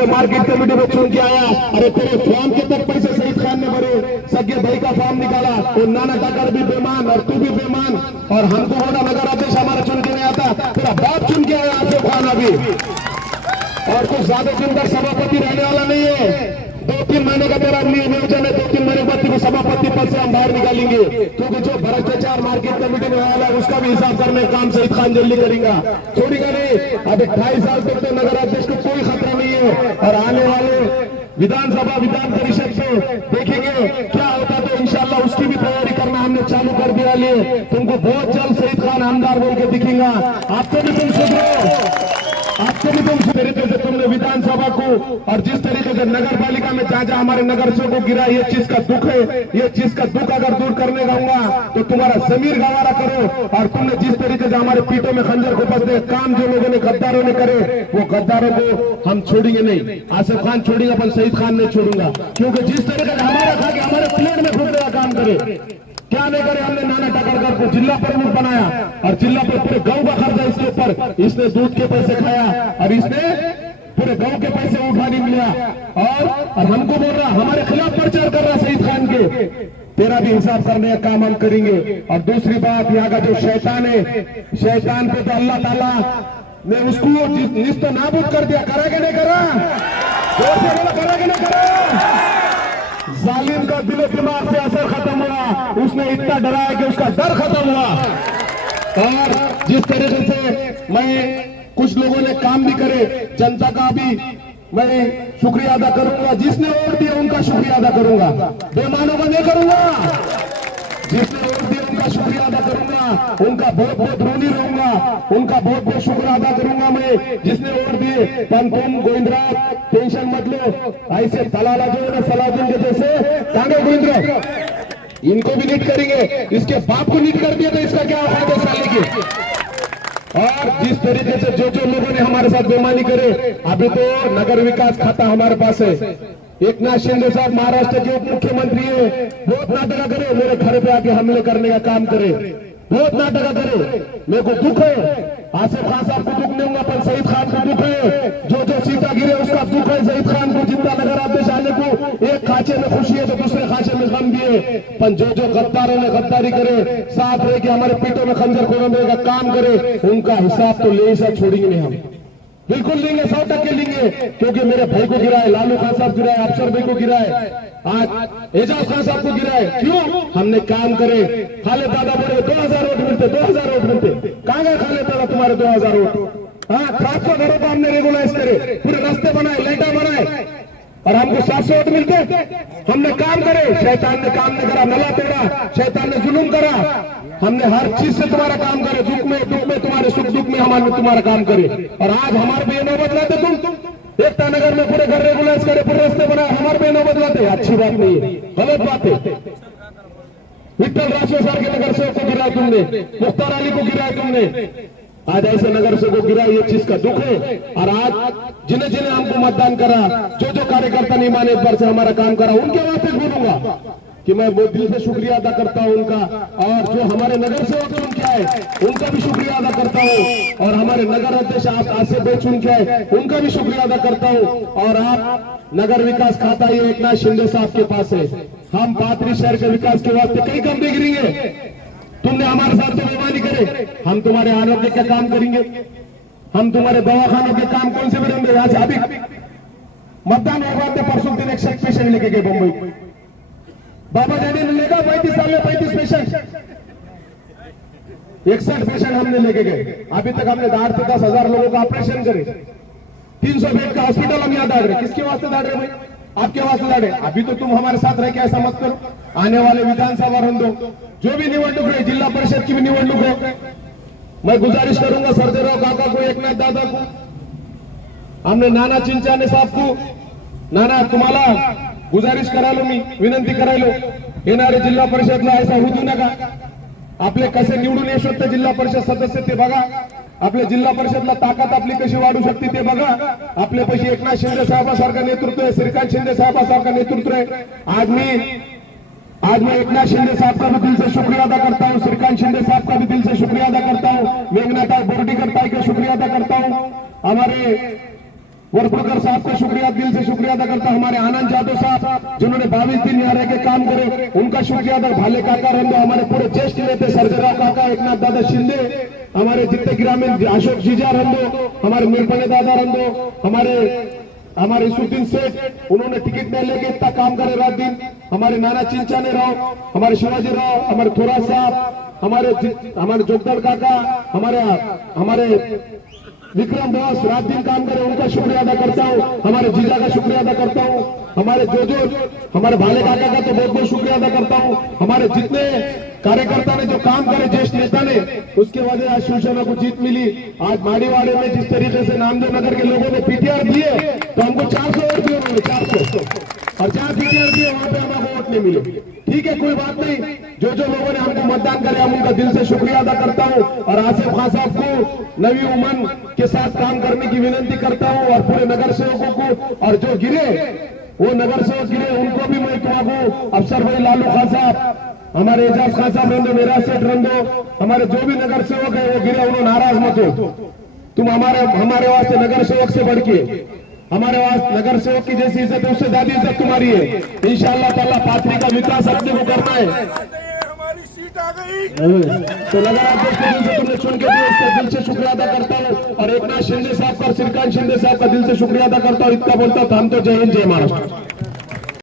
को market committee में चुन के आया। अरे तेरे फॉर्म के तक पैसे सईद खान ने भरे, सगे भाई का फॉर्म निकाला, वो नाना टाकर भी बेमान और तू भी बेमान, और हमको होना नगर अध्यक्ष हमारा चुन के नहीं आता, तेरा बाप चुन के आया आसिफ खान अभी। और कुछ ज्यादा दिन तक सभापति रहने वाला नहीं है, 2-3 महीने का तेरा नियोजन है, 2-3 महीने बाद को सभापति पद से हम बाहर निकालेंगे, क्योंकि जो भ्रष्टाचार मार्केट कमेटी में आया है उसका भी हिसाब करने का काम सईद खान जल्दी करेगा, छोड़ेगा नहीं। अब 28 साल तक तो नगर अध्यक्ष को कोई खतरा नहीं है, और आने वाले विधानसभा विधान परिषद से देखेंगे क्या होता, तो इंशाल्लाह उसकी भी तैयारी करना हमने चालू कर दिया लिए। तुमको बहुत जल्द सईद खान आमदार बोल के दिखेगा, आपको भी तुम सुधरो, आपको भी तुम तरीके से तुमने विधानसभा को और जिस तरीके से नगर पालिका में जहां जहां हमारे नगर से को गिरा, ये चीज का दुख है, ये चीज का दुख अगर दूर करने जाऊंगा तो तुम्हारा जमीर गवारा करो। और तुमने जिस तरीके से हमारे पीठों में खंजर को बसते काम जो लोगों ने गद्दारों ने करे, वो गद्दारों को हम छोड़ेंगे नहीं। आसिफ खान छोड़ेगा पर सईद खान नहीं छोड़ूंगा, क्योंकि जिस तरीके से हमारा खा के हमारे प्लेट में घुसने का काम करे, क्या नहीं करे। हमने नाना टाकरकर को जिला प्रमुख बनाया और जिला पर पूरे गांव का खर्चा इसके ऊपर, इसने दूध के पैसे खाया और इसने पूरे गांव के पैसे उठा नहीं मिला, और हमको बोल रहा हमारे खिलाफ प्रचार कर रहा सईद खान के, तेरा भी हिसाब करने का काम हम करेंगे। और दूसरी बात, यहाँ का जो शैतान है, शैतान पे तो अल्लाह ताला ने उसको निस्त नाबूद कर दिया, करा के नहीं करा, जोर से बोला, करा के नहीं करा। जालिम का दिलो दिमाग से असर खत्म हुआ, उसने इतना डराया कि उसका डर खत्म हुआ। और जिस तरीके से मैं कुछ लोगों ने काम भी करे, जनता का भी मैं शुक्रिया अदा करूंगा, जिसने वोट दिया उनका शुक्रिया अदा करूंगा, बेमानों का नहीं करूंगा। जिसने वोट दिया उनका शुक्रिया अदा करूंगा, उनका बहुत बहुत ऋणी रहूंगा, उनका बहुत बहुत शुक्र अदा करूंगा मैं, जिसने वोट दिए। पर तुम गोविंदरा टेंशन मत लो, ऐसे तलाला जो है सलाजुन के जैसे कांगे गोविंदरा, इनको भी नीट करेंगे, इसके बाप को नीट कर दिया तो इसका क्या फायदा साले की। और जिस तरीके से जो जो लोगों ने हमारे साथ बेईमानी करे, अभी तो नगर विकास खाता हमारे पास है, एकनाथ शिंदे साहब महाराष्ट्र के उप मुख्यमंत्री है, बहुत नाटक करे, मेरे घर पे आके हमले करने का काम करे, बहुत नाटक करे। मेरे को दुख है, आसिफ खान साहब को दुख नहीं होगा पर सईद खान को दुख है, जो जो सीता गिरे उसका दुख है। सईद खान को जितना नगर अध्यक्ष आने को एक खांचे में खुशी है तो दूसरे खांचे में गम भी है, पर जो जो गद्दारों ने गद्दारी करे, साथ रह के हमारे पीठों में खंजर खोलने का काम करे, उनका हिसाब तो ले ही छोड़ेंगे नहीं हम, बिल्कुल लेंगे, 100% लेंगे। क्योंकि मेरे भाई को गिरा है, लालू खान साहब गिरा है, अफसर भाई को गिरा है, आज एजाज खान साहब को गिरा है, क्यों? हमने काम करे। खालिद दादा बोले 2000 वोट मिलते, 2000 वोट मिलते, कहां गए खालिद दादा तुम्हारे 2000 वोट? हाँ, 700 घरों को हमने रेगुलाइज करे, पूरे रास्ते बनाए, लाइटा बनाए, और हमको 700 वोट मिलते। हमने काम करे, शैतान ने काम नहीं करा, नला तोड़ा, शैतान ने जुलूम करा, हमने हर चीज से तुम्हारा काम करे, दुख में तुम्हारे सुख दुख में हमारे तुम्हारा काम करे। और आज हमारे पे नौबत लाते तुम, एकता नगर में पूरे घर रेगुलाइज करे, पूरे रास्ते बनाए, हमारे पे नौबत लाते, अच्छी बात नहीं है, गलत बात है। विठल राशि सर के नगर सेवक को गिराया तुमने, मुख्तार अली को गिराया तुमने, आज ऐसे नगर से को गिरा, ये चीज का दुख है। और आज जिन्हें जिन्हें हमको मतदान करा, जो जो कार्यकर्ता नहीं माने एक बार से हमारा काम करा, उनके वास्ते बोलूंगा कि मैं वो दिल से शुक्रिया अदा करता हूं उनका, और जो हमारे नगर सेवक चुन के आए उनका भी शुक्रिया अदा करता हूं, और हमारे नगर अध्यक्ष आसिफ भाई चुन के आए उनका भी शुक्रिया अदा करता हूं। और आप नगर विकास खाता ये एकनाथ शिंदे साहब के पास है, हम पात्री शहर के विकास के वास्ते कई कम गिरेंगे। तुमने हमारे साथ जो बेईमानी करे, हम तुम्हारे आरोग्य का काम करेंगे, हम तुम्हारे दवाखानों के काम कौन से बढ़ेंगे। आज अभी मतदान होगा, परसों दिन एक पेशेंट लेके गए मुंबई, बाबा जाने ने लेगा 35 साल में 35 पेशेंट, 61 पेशेंट हमने लेके गए। अभी तक हमने 8 से 10 हजार लोगों का ऑपरेशन करे, 300 बेड का हॉस्पिटल हम यहाँ दाड़ रहे। किसके वास्ते दाड़ रहे भाई? आपके वास्ते दाड़ रहे। अभी तो तुम हमारे साथ रह के ऐसा मत करो, आने वाले विधानसभा रंदो जो भी निवडणूक है, जिला परिषद की भी निवडणूक है, मैं गुजारिश करूंगा सर्जेराव काका को, एकनाथ दादा को, हमने नाना चिंचाने साहब को, नाना तुम्हाला गुजारिश करायलो, मी विनंती करायलो, येणारे जिल्हा परिषदला ऐसा होऊ देऊ नका, आपले कसे निवडून येऊ शकते जिल्हा परिषद सदस्य ते बघा, आपल्या जिल्हा परिषदला ताकद आपली कशी वाढू शकते ते बघा। आपले पैकी एकनाथ शिंदे साहेबांसारखं नेतृत्व आहे, श्रीकांत शिंदे साहेबांसारखं नेतृत्व आहे। आज मैं एकनाथ शिंदे साहब का भी दिल से शुक्रिया अदा करता हूँ, श्रीकांत शिंदे साहब का भी दिल से शुक्रिया अदा करता हूँ, मेघनाथ बोर्डीकर ताई का शुक्रिया अदा करता हूँ, हमारे वरपुरकर साहब का शुक्रिया शुक्रिया अदा करता हूं हमारे आनंद यादव साहब जिन्होंने 22 दिन यहाँ रह के काम करे, उनका शुक्रिया अदा। भाले काका रंदो, हमारे पूरे ज्येष्ठ नेता सर्जेराव काका, एकनाथ दादा शिंदे, हमारे जितने ग्रामीण अशोक जीजा रंदो, हमारे मीरपणे दादा रंदो, हमारे इसुद्दीन सेठ, उन्होंने टिकट नहीं लेके इतना काम करे रात दिन। हमारे नाना चिंचाने राव, हमारे शिवाजी राव, हमारे थोरा साहब, हमारे जोगदड़ काका, हमारे विक्रम बॉस रात दिन काम करे, उनका शुक्रिया अदा करता हूँ। हमारे जीजा का शुक्रिया अदा करता हूँ। हमारे हमारे भाले काका का तो बहुत बहुत शुक्रिया अदा करता हूँ। हमारे जितने कार्यकर्ता ने जो काम करे, ज्येष्ठ नेता ने, उसके वजह आज शिवसेना को जीत मिली। आज माड़ीवाड़े में जिस तरीके से नामदेव नगर के लोगों ने पीटीआर दिए, तो हमको 400 वोट दिए उन्होंने, 400, और जहां पीटीआर दिए वहां पे हमको वोट नहीं मिले। ठीक है, कोई बात नहीं, जो लोगों ने हमको मतदान करे, हम उनका दिल से शुक्रिया अदा करता हूं। और आसिफ खान साहब को नवी उमंग के साथ काम करने की विनती करता हूं, और पूरे नगर सेवकों को, और जो गिरे वो नगर सेवक गिरे उनको भी मैं कहूँ, अफसर भाई लालू खान साहब, हमारे एजाज खान साहब रंदो, मेरा सेठ रंदो, हमारे जो भी नगर सेवक है वो गिरे, उन्होंने नाराज मत हो। तुम हमारे वास्ते नगर सेवक से बढ़ के, हमारे वास्ते नगर सेवक की जैसी इज्जत है, उससे ज्यादा इज्जत तुम्हारी है। इंशाअल्लाह ताला पाथरी का विकास अपने को करना है। हमारी सीट आ गई तो नगर अध्यक्ष के दिल से तुमने चुन के दिए, उसका दिल से शुक्रिया अदा करता हूँ। और एकनाथ शिंदे साहब का और श्रीकांत शिंदे साहब का दिल से शुक्रिया अदा करता हूँ। इतना बोलता था हम तो। जय हिंद, जय महाराष्ट्र।